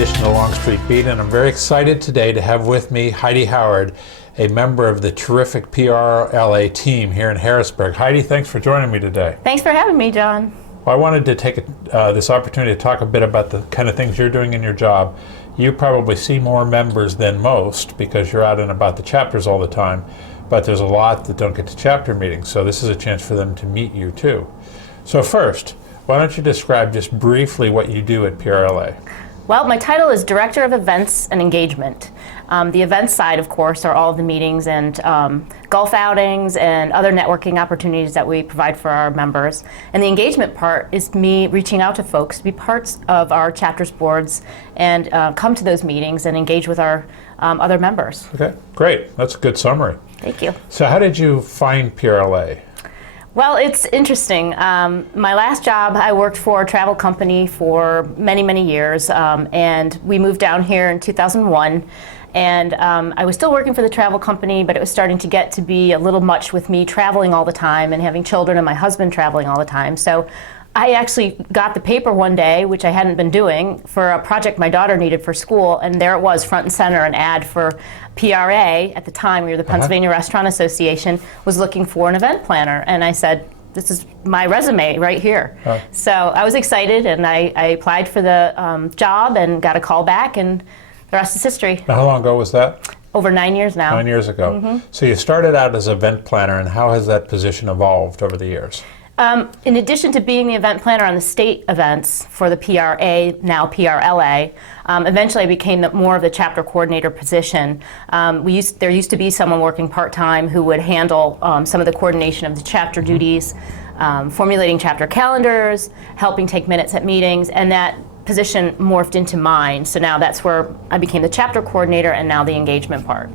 edition of Longstreet Beat, and I'm very excited today to have with me Heidi Howard, a member of the terrific PRLA team here in Harrisburg. Heidi, thanks for joining me today. Thanks for having me, John. Well, I wanted to take this opportunity to talk a bit about the kind of things you're doing in your job. You probably see more members than most because you're out and about the chapters all the time, but there's a lot that don't get to chapter meetings, so this is a chance for them to meet you too. So first, why don't you describe just briefly what you do at PRLA? Well, my title is Director of Events and Engagement. The events side, of course, are all of the meetings and golf outings and other networking opportunities that we provide for our members. And the engagement part is me reaching out to folks to be parts of our chapters boards and come to those meetings and engage with our other members. Okay, great. That's a good summary. Thank you. So how did you find PRLA? Well, it's interesting. My last job, I worked for a travel company for many, many years, and we moved down here in 2001. And I was still working for the travel company, but it was starting to get to be a little much with me traveling all the time and having children and my husband traveling all the time. So I actually got the paper one day, which I hadn't been doing, for a project my daughter needed for school, and there it was, front and center, an ad for PRA. At the time, we were the Pennsylvania Restaurant Association, was looking for an event planner, and I said, this is my resume right here. So I was excited, and I applied for the job and got a call back, and the rest is history. Now, how long ago was that? Over 9 years now. 9 years ago. So you started out as event planner, and how has that position evolved over the years? In addition to being the event planner on the state events for the PRA, now PRLA, eventually I became more of the chapter coordinator position. There used to be someone working part-time who would handle some of the coordination of the chapter duties, formulating chapter calendars, helping take minutes at meetings, and that position morphed into mine. So now that's where I became the chapter coordinator and now the engagement part.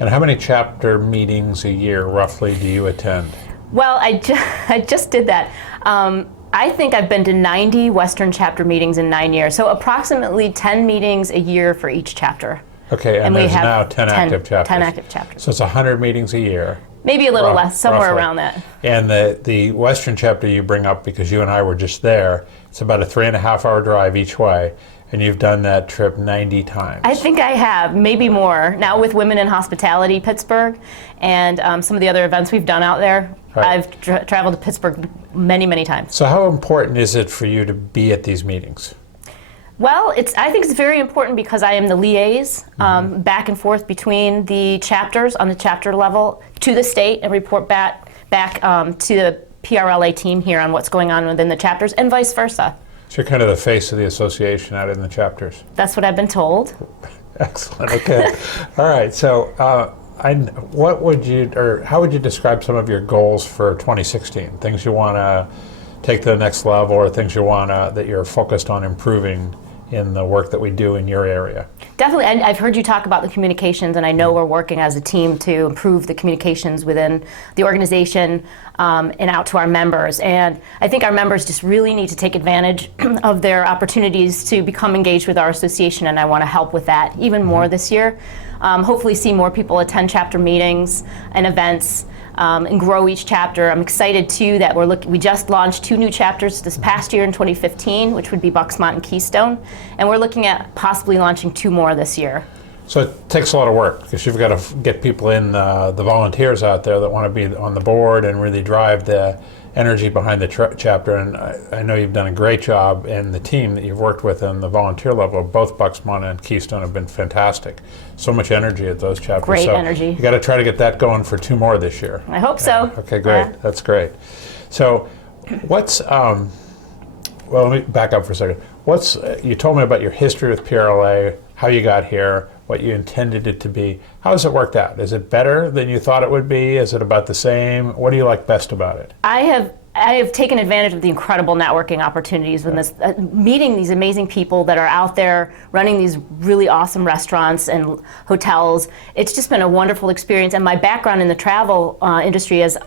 And how many chapter meetings a year, roughly, do you attend? Well, I just did that. I think I've been to 90 Western chapter meetings in 9 years, so approximately 10 meetings a year for each chapter. Okay, and there's now 10 active chapters. 10 active chapters. So it's 100 meetings a year. Maybe a little less, somewhere roughly around that. And the Western chapter you bring up, because you and I were just there, it's about a 3.5-hour drive each way. And you've done that trip 90 times. I think I have, maybe more. Now with Women in Hospitality, Pittsburgh, and some of the other events we've done out there, right. I've traveled to Pittsburgh many, many times. So how important is it for you to be at these meetings? Well, I think it's very important because I am the liaison back and forth between the chapters on the chapter level to the state and report back to the PRLA team here on what's going on within the chapters and vice versa. So you're kind of the face of the association out in the chapters. That's what I've been told. Excellent. Okay. All right. So, how would you describe some of your goals for 2016? Things you want to take to the next level, or things you want that you're focused on improving in the work that we do in your area? Definitely. I've heard you talk about the communications, and I know we're working as a team to improve the communications within the organization and out to our members. And I think our members just really need to take advantage of their opportunities to become engaged with our association, and I want to help with that even more this year. Hopefully see more people attend chapter meetings and events and grow each chapter. I'm excited too that we just launched 2 new chapters this past year in 2015, which would be Bucksmont and Keystone, and we're looking at possibly launching 2 more this year. So it takes a lot of work because you've got to get people in, the volunteers out there that want to be on the board and really drive the energy behind the chapter. And I know you've done a great job, and the team that you've worked with on the volunteer level, both Bucksmont and Keystone, have been fantastic. So much energy at those chapters. Great energy. You got to try to get that going for 2 more this year. I hope so. Okay, great. Yeah. That's great. So what's, well, let me back up for a second. You told me about your history with PRLA, how you got here, what you intended it to be. How has it worked out? Is it better than you thought it would be? Is it about the same? What do you like best about it? I have taken advantage of the incredible networking opportunities with this, meeting these amazing people that are out there running these really awesome restaurants and hotels. It's just been a wonderful experience, and my background in the travel industry has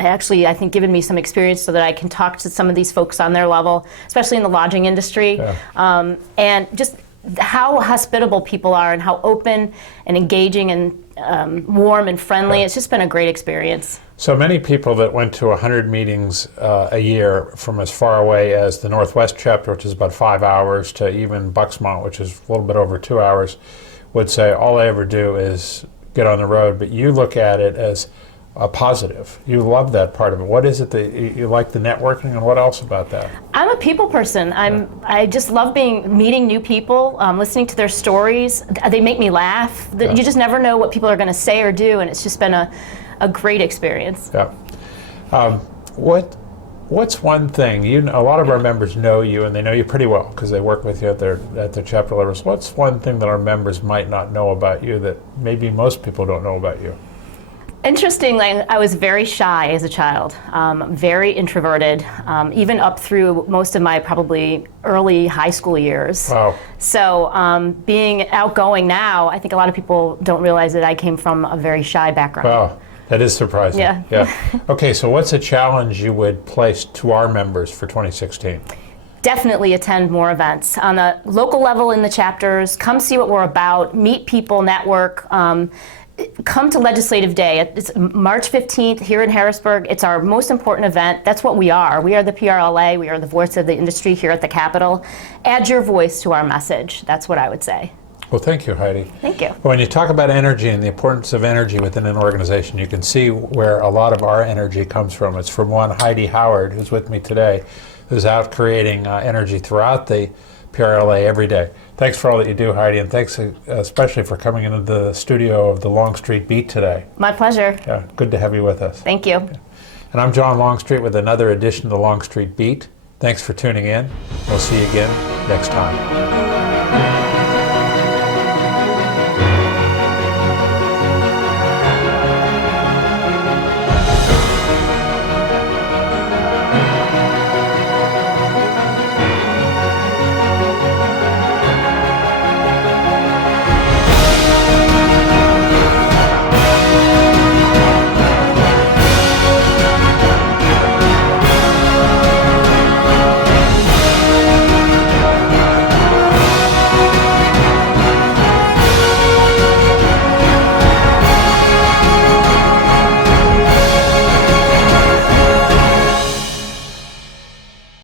actually, I think, given me some experience so that I can talk to some of these folks on their level, especially in the lodging industry. Yeah. And just how hospitable people are and how open and engaging and warm and friendly. It's just been a great experience. So many people that went to 100 meetings a year from as far away as the Northwest chapter, which is about 5 hours, to even Bucksmont, which is a little bit over 2 hours, would say all I ever do is get on the road. But you look at it as a positive. You love that part of it. What is it that you like, the networking, and what else about that? I'm a people person. I just love meeting new people, listening to their stories. They make me laugh. You just never know what people are going to say or do, and it's just been a great experience. Yeah. What's one thing, a lot of our members know you, and they know you pretty well because they work with you at their chapter levels. What's one thing that our members might not know about you that maybe most people don't know about you? Interestingly, I was very shy as a child, very introverted, even up through most of my probably early high school years. Wow. So being outgoing now, I think a lot of people don't realize that I came from a very shy background. Wow, that is surprising. Yeah. Okay, so what's a challenge you would place to our members for 2016? Definitely attend more events. On the local level in the chapters, come see what we're about, meet people, network. Come to Legislative Day. It's March 15th here in Harrisburg. It's our most important event. That's what we are. We are the PRLA. We are the voice of the industry here at the Capitol. Add your voice to our message. That's what I would say. Well, thank you, Heidi. Thank you. When you talk about energy and the importance of energy within an organization, you can see where a lot of our energy comes from. It's from one Heidi Howard, who's with me today, who's out creating energy throughout the PRLA every day. Thanks for all that you do, Heidi, and thanks especially for coming into the studio of the Longstreet Beat today. My pleasure. Yeah, good to have you with us. Thank you. And I'm John Longstreet with another edition of the Longstreet Beat. Thanks for tuning in. We'll see you again next time.